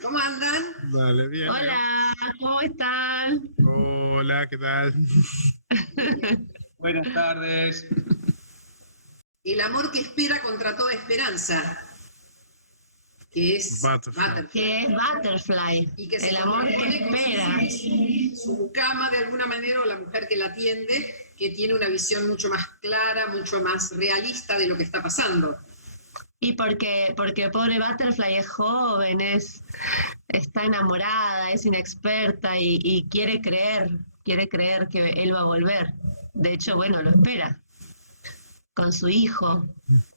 ¿Cómo andan? Vale, bien. Hola, ¿cómo están? Hola, ¿qué tal? Buenas tardes. El amor que espera contra toda esperanza, que es Butterfly. Que es Butterfly, y que se el amor que compone con espera. su mucama de alguna manera, o la mujer que la atiende, que tiene una visión mucho más clara, mucho más realista de lo que está pasando. Y porque pobre Butterfly es joven, está enamorada, es inexperta y quiere creer que él va a volver. De hecho, bueno, lo espera con su hijo.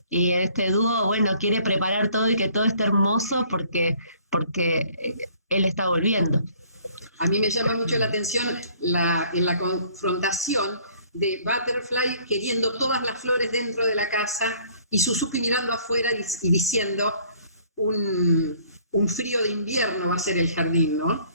Y este dúo, bueno, quiere preparar todo y que todo esté hermoso porque él está volviendo. A mí me llama mucho la atención en la confrontación de Butterfly queriendo todas las flores dentro de la casa y Suzuki mirando afuera y diciendo un frío de invierno va a ser el jardín, ¿no?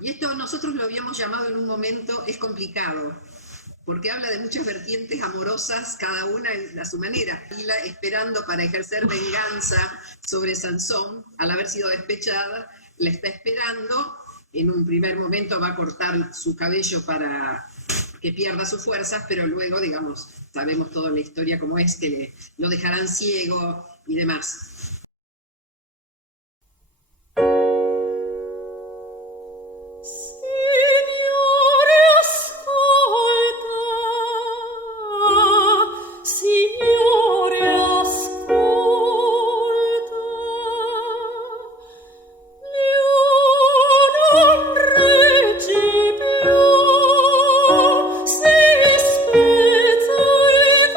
Y esto nosotros lo habíamos llamado en un momento, es complicado, porque habla de muchas vertientes amorosas, cada una a su manera. Dalila esperando para ejercer venganza sobre Sansón, al haber sido despechada, la está esperando, en un primer momento va a cortar su cabello para que pierda sus fuerzas, pero luego, digamos, sabemos toda la historia como es, que lo dejarán ciego y demás. Si spezza il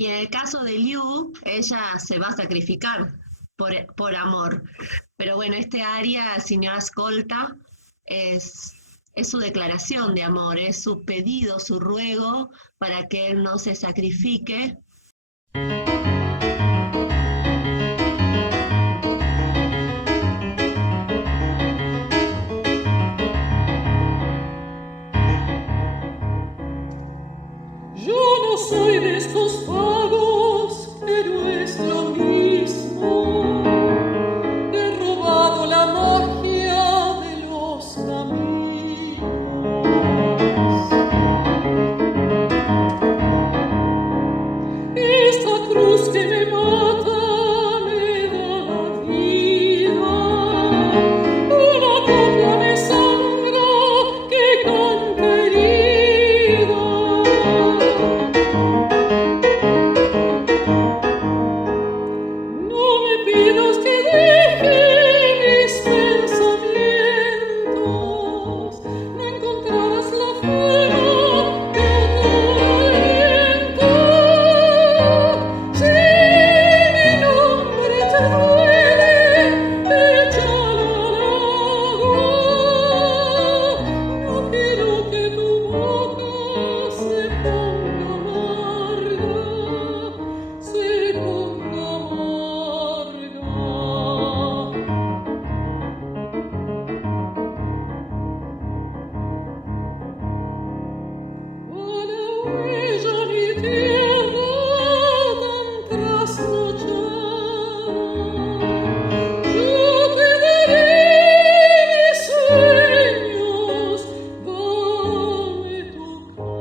Y en el caso de Liu, ella se va a sacrificar por amor. Pero bueno, este aria, signora ascolta, es su declaración de amor, es su pedido, su ruego para que él no se sacrifique. Yo no soy de estos vagos, pero es lo mismo. He robado la magia de los caminos. Esta cruz que me mata me da la vida. Una copla de sangre que canta herida. No me pidas que deje mis pensamientos, no encontrarás la forma de otro aliento. Si mi nombre te duele, échalo al agua. No quiero que tu boca se ponga amarga, se ponga amarga. A la huella mi tierra tan trasnochada, yo te daré mis sueños, dame tu calma.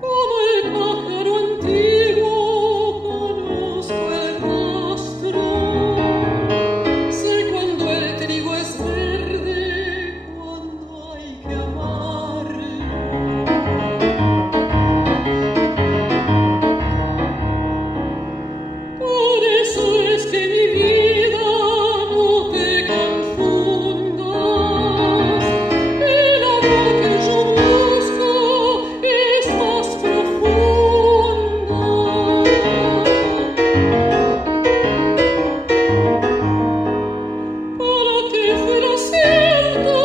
Como el pájaro antiguo conozco el rostro, sé cuando el trigo es verde, cuando hay que amarlo. Por eso es que mi vida no te confundas, el amor que yo busco es más profunda. Para que fuera cierto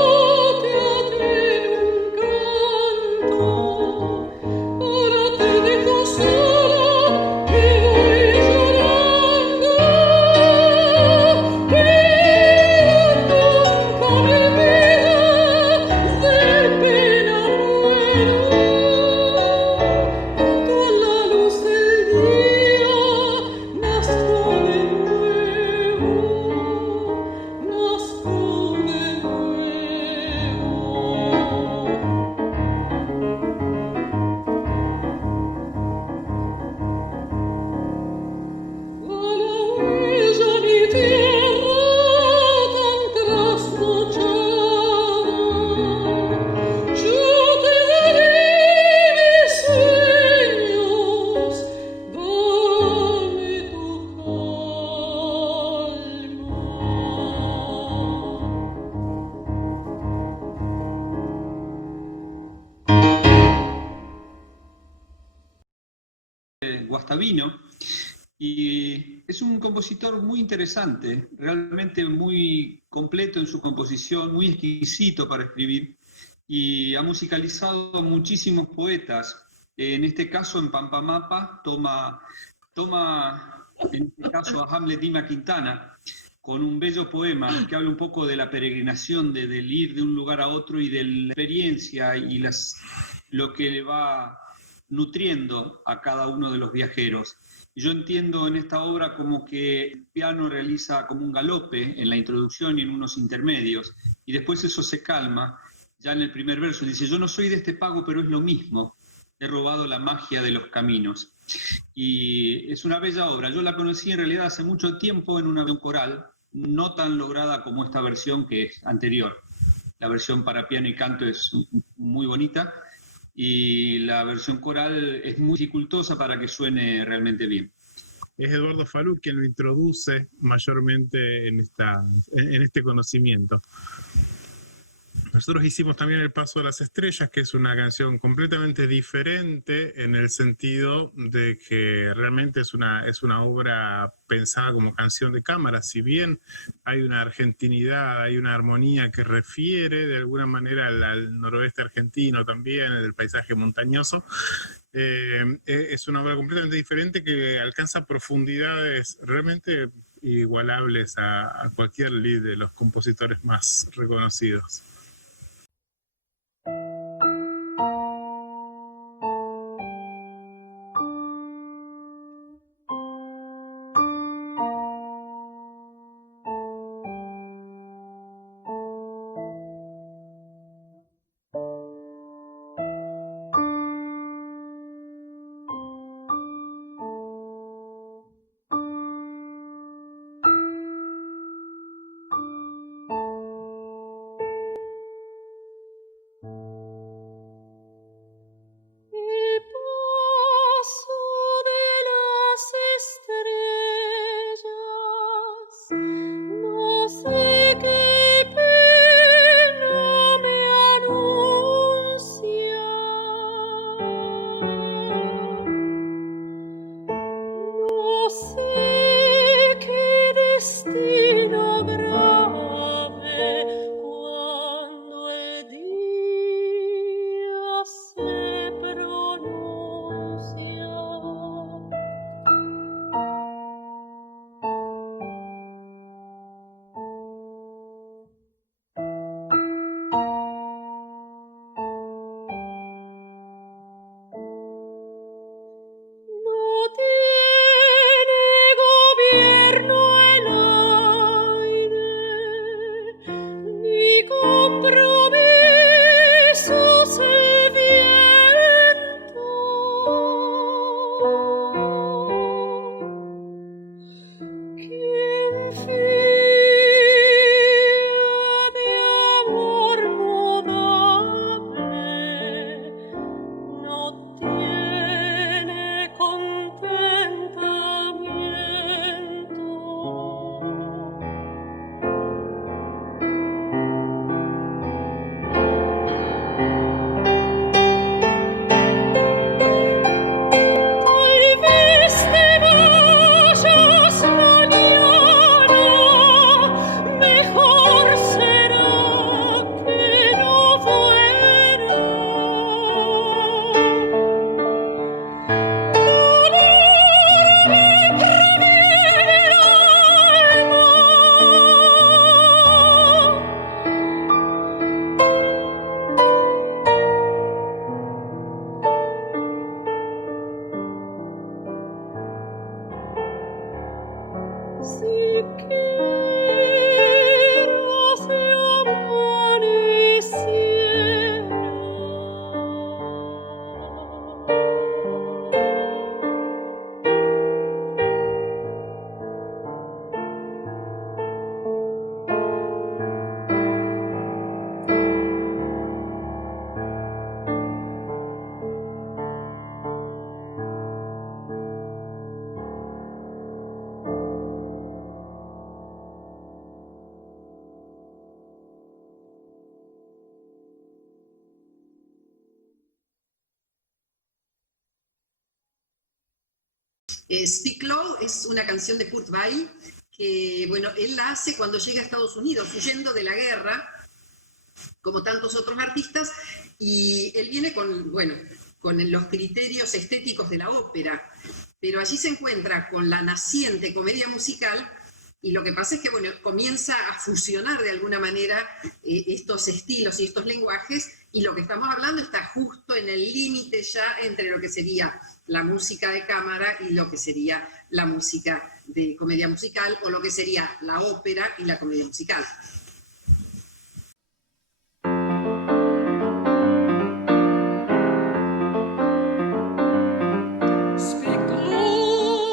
te até en un canto, ahora te dejo sola, me voy llorando, pero nunca me olvida, de pena muero. Junto a la luz del día nazco de nuevo, nazco de nuevo. A la huella mi tierra tan trasnochada, yo te daré mis sueños, dame tu Guastavino, y es un compositor muy interesante, realmente muy completo en su composición, muy exquisito para escribir, y ha musicalizado a muchísimos poetas. En este caso, en Pampamapa, toma en este caso a Hamlet Dima Quintana, con un bello poema que habla un poco de la peregrinación, del ir de un lugar a otro y de la experiencia y lo que le va nutriendo a cada uno de los viajeros. Yo entiendo en esta obra como que el piano realiza como un galope en la introducción y en unos intermedios, y después eso se calma, ya en el primer verso dice: yo no soy de este pago, pero es lo mismo, he robado la magia de los caminos. Y es una bella obra. Yo la conocí en realidad hace mucho tiempo en una versión coral, no tan lograda como esta versión que es anterior. La versión para piano y canto es muy bonita, y la versión coral es muy dificultosa para que suene realmente bien. es Eduardo Falú quien lo introduce mayormente en este conocimiento. Nosotros hicimos también El Paso de las Estrellas, que es una canción completamente diferente en el sentido de que realmente es una obra pensada como canción de cámara. Si bien hay una argentinidad, hay una armonía que refiere de alguna manera al noroeste argentino también, del paisaje montañoso, es una obra completamente diferente que alcanza profundidades realmente igualables a cualquier lead de los compositores más reconocidos. Speak Low es una canción de Kurt Weill que, bueno, él la hace cuando llega a Estados Unidos, huyendo de la guerra, como tantos otros artistas, y él viene con los criterios estéticos de la ópera, pero allí se encuentra con la naciente comedia musical, y lo que pasa es que, bueno, comienza a fusionar de alguna manera estos estilos y estos lenguajes, y lo que estamos hablando está justo en el límite ya entre lo que sería la música de cámara y lo que sería la música de comedia musical, o lo que sería la ópera y la comedia musical. Speak low,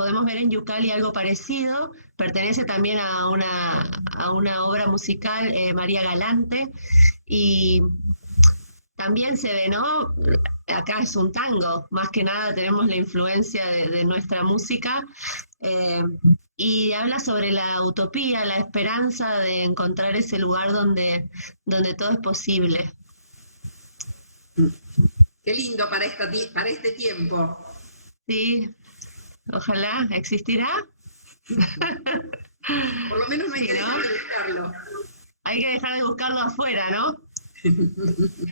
podemos ver en Yucali algo parecido. Pertenece también a una obra musical, María Galante, y también se ve, ¿no? Acá es un tango, más que nada tenemos la influencia de nuestra música, y habla sobre la utopía, la esperanza de encontrar ese lugar donde todo es posible. Qué lindo para este tiempo. Sí, ojalá, ¿existirá? Por lo menos no hay Sí, que dejar ¿no? de buscarlo. Hay que dejar de buscarlo afuera, ¿no?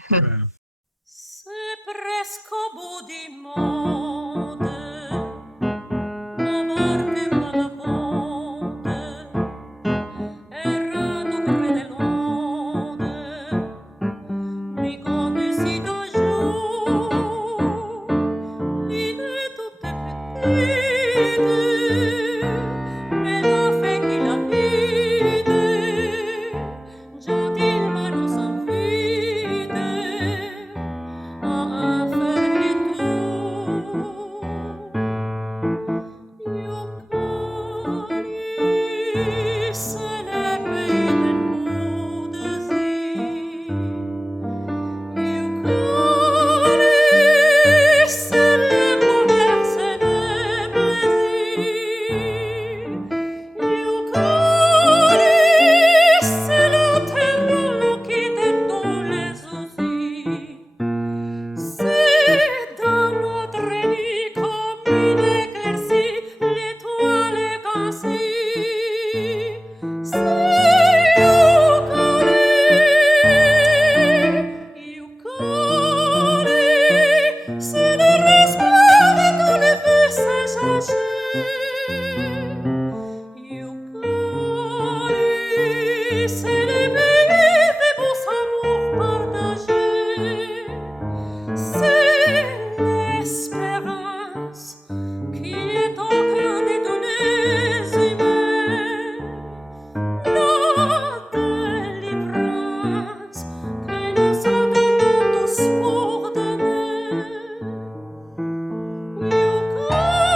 Claro. C'est presque au bout du monde, ma barque vagabonde errando près de l'onde, ni conduisit un jour l'idée toute petite, mais la fait qu'il a vide, gentiment nous invite à faire le tour. Yucali, c'est le pays des mots désirs. Yucali, c'est le bonheur, c'est le plaisir. Yucali, c'est la terre liquide dans les soucis. C'est dans notre lit comme une éclaircie, l'étoile est ainsi. C'est Yucali, c'est le respect de tous les visages âgés. Yucali, c'est le pays des beaux amours partagés. C'est l'espérance qui est au cœur de tous les humains, la délivrance que nous attendons tous pour demain. Yucali,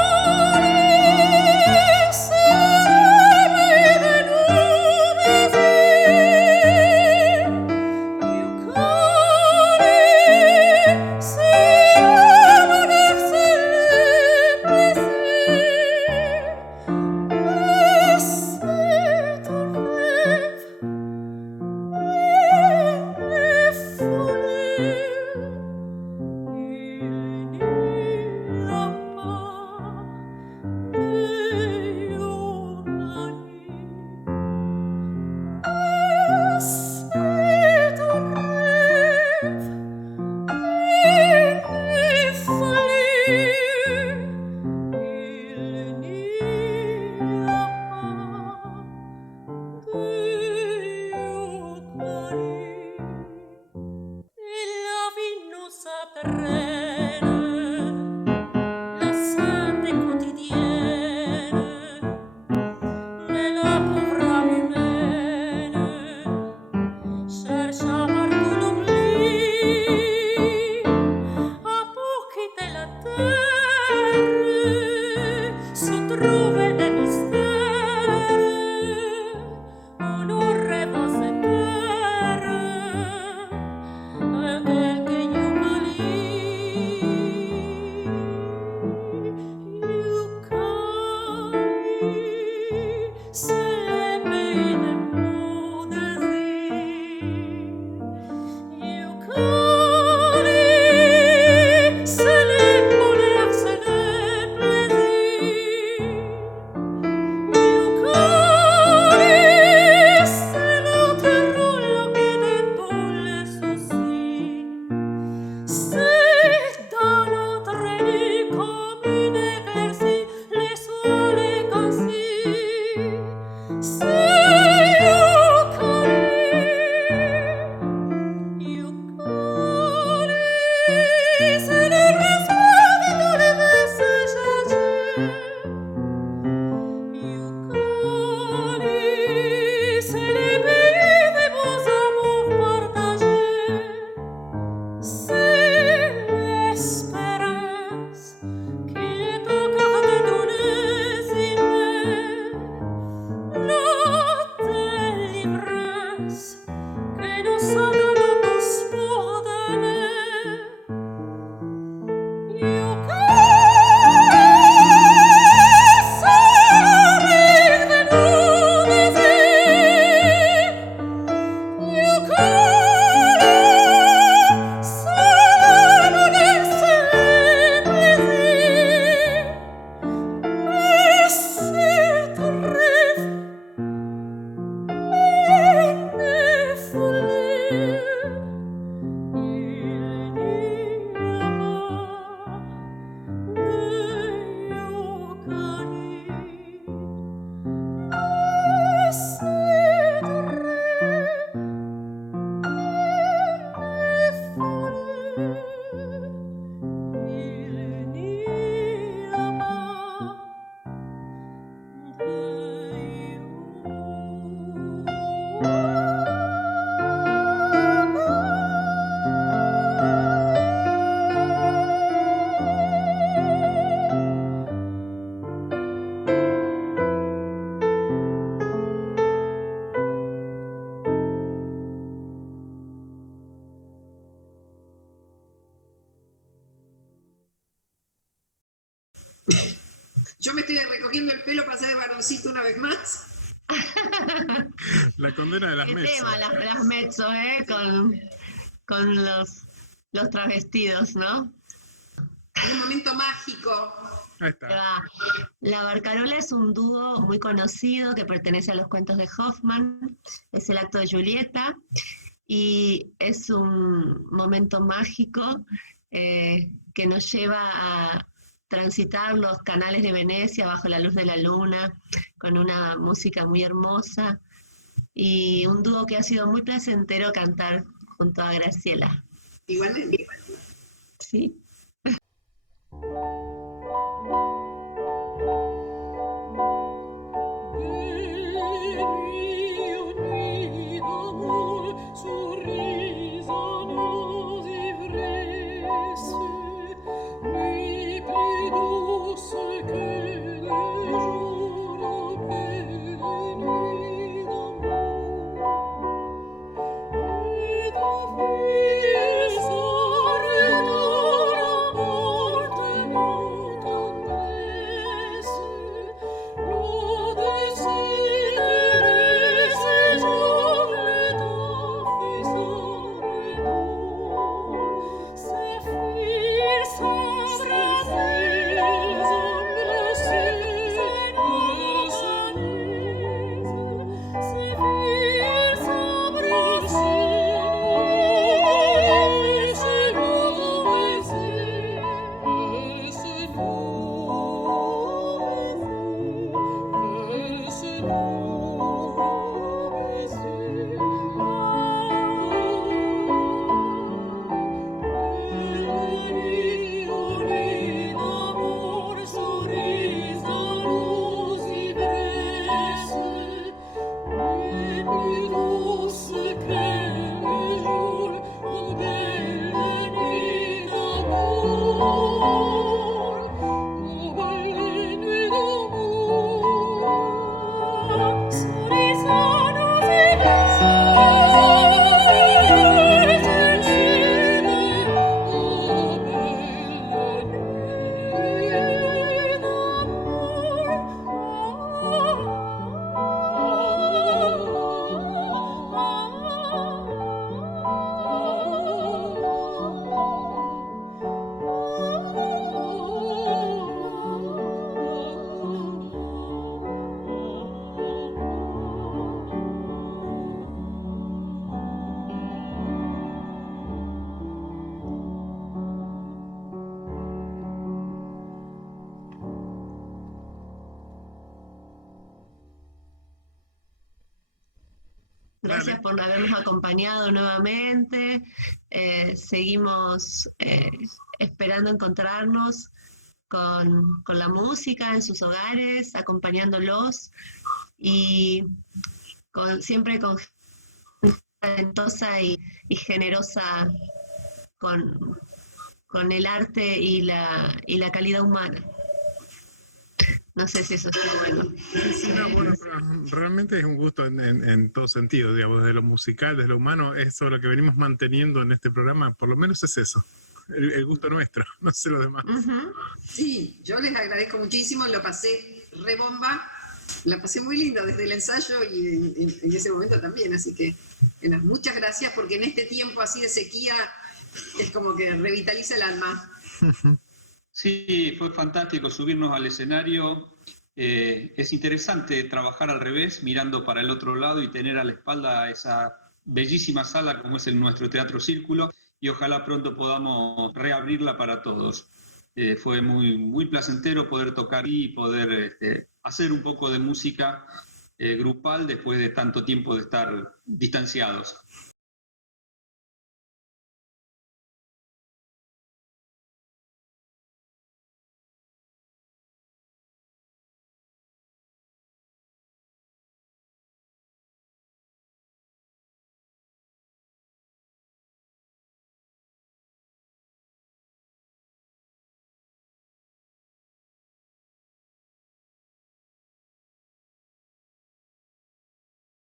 recogiendo el pelo para ser varoncito una vez más. La condena de las Qué mesas. tema las mezzo, con los travestidos, ¿no? Un momento mágico. Ahí está. Va. La Barcarola es un dúo muy conocido que pertenece a los cuentos de Hoffmann, es el acto de Julieta, y es un momento mágico que nos lleva a transitar los canales de Venecia bajo la luz de la luna, con una música muy hermosa, y un dúo que ha sido muy placentero cantar junto a Graciela. Igualmente. ¿Sí? Gracias por habernos acompañado nuevamente. Seguimos esperando encontrarnos con la música en sus hogares, acompañándolos y siempre con gente talentosa y generosa con el arte y la calidad humana. No sé si eso está bueno. Sí, no, bueno, pero realmente es un gusto en todo sentido, digamos, desde lo musical, desde lo humano, eso lo que venimos manteniendo en este programa, por lo menos es eso, el gusto nuestro, no sé lo demás. Uh-huh. Sí, yo les agradezco muchísimo, lo pasé re bomba, la pasé muy lindo desde el ensayo y en ese momento también, así que muchas gracias porque en este tiempo así de sequía es como que revitaliza el alma. Sí, fue fantástico subirnos al escenario. Es interesante trabajar al revés, mirando para el otro lado y tener a la espalda esa bellísima sala como es el nuestro Teatro Círculo, y ojalá pronto podamos reabrirla para todos. Fue muy, muy placentero poder tocar y poder hacer un poco de música grupal después de tanto tiempo de estar distanciados.